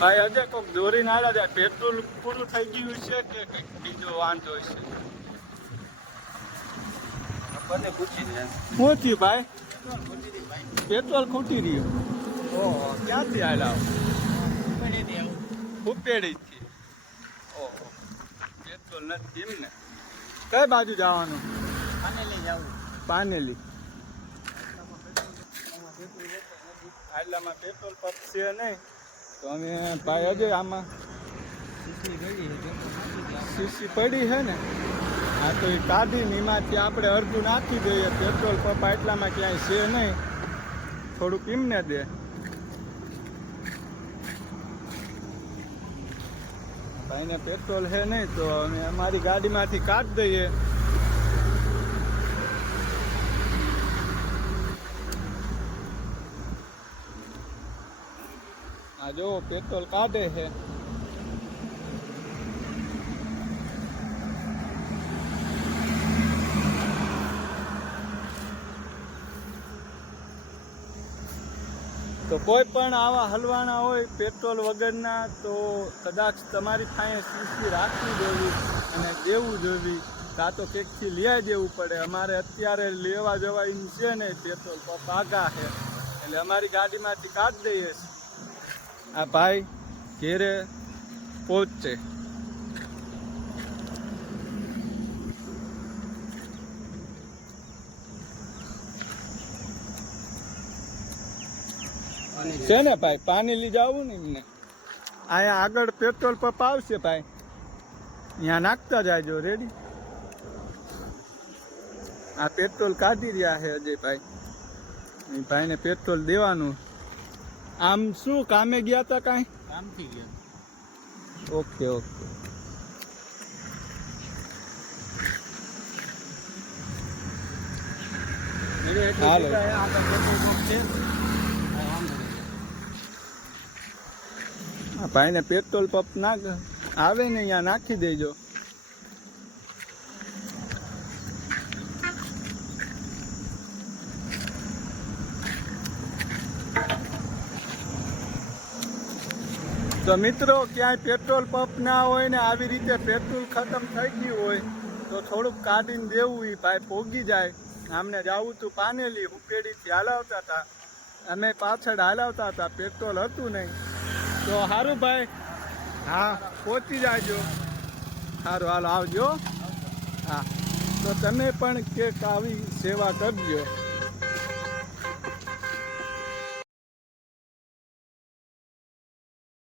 ભાઈ હજે કોક દોરીને આવ્યા છે. પેટ્રોલ પૂરું થઈ ગયું છે કે કંઈક બીજો વાંધો છે? બંને પૂછી દે. શું થયું ભાઈ? પેટ્રોલ ખૂટી રહ્યું. ઓહો, ક્યાંથી આવ્યા? ઉપેડીથી. ઓહો, પેટ્રોલ નથી એમ ને? કઈ બાજુ જવાનું? પાનેલી. આટલામાં પેટ્રોલ પંપ છે નહીં તો અમે ભાઈ હજે આમાં શીશી પડી છે ને, હા તો એ કાઢીને એમાંથી આપણે અડધું નાખી દઈએ. પેટ્રોલ પંપ આટલામાં ક્યાંય છે નહીં, થોડુંક એમને દે. ભાઈને પેટ્રોલ છે નહીં તો અમે અમારી ગાડીમાંથી કાઢી દઈએ. આ જો પેટ્રોલ કાઢે છે. તો કોઈ પણ આવા હલવાના હોય પેટ્રોલ વગરના તો કદાચ તમારી પાસે શીશી રાખવી દેવી અને દેવું જોવી, કાં તો કેકથી લઈ દેવું પડે. અમારે અત્યારે લેવા જવાની છે ને, પેટ્રોલ પંપ આગા છે એટલે અમારી ગાડીમાંથી કાઢી દઈએ. આ ભાઈ ઘેરે પહોંચશે. છે ને ભાઈ, પાણી લઈ જવું ને એમને. અહીંયા આગળ પેટ્રોલ પંપ આવશે ભાઈ, અહીંયા નાખતા જાયજો. રેડી? આ પેટ્રોલ કાઢી રહ્યા છે અજયભાઈ. એ ભાઈને પેટ્રોલ દેવાનું. આમ શું કામે ગયા હતા? કાંઈ કામથી ગયા. Okay okay. હાલો. ભાઈને પેટ્રોલ પંપ નાખ આવે ને અહીંયા નાખી દેજો. તો મિત્રો, ક્યાંય પેટ્રોલ પંપ ના હોય ને આવી રીતે પેટ્રોલ ખતમ થઈ ગયું હોય તો થોડુંક કાઢીને દેવું. એ ભાઈ પોગી જાય. અમને જવું હતું પાનેલી, ઉપેડીથી હાલાવતા હતા અમે, પાછળ હાલાવતા હતા, પેટ્રોલ હતું નહીં. તો સારું ભાઈ, હા પહોંચી જાજો. સારું, હાલો આવજો. હા, તો તમે પણ કંઈક આવી સેવા કરજો.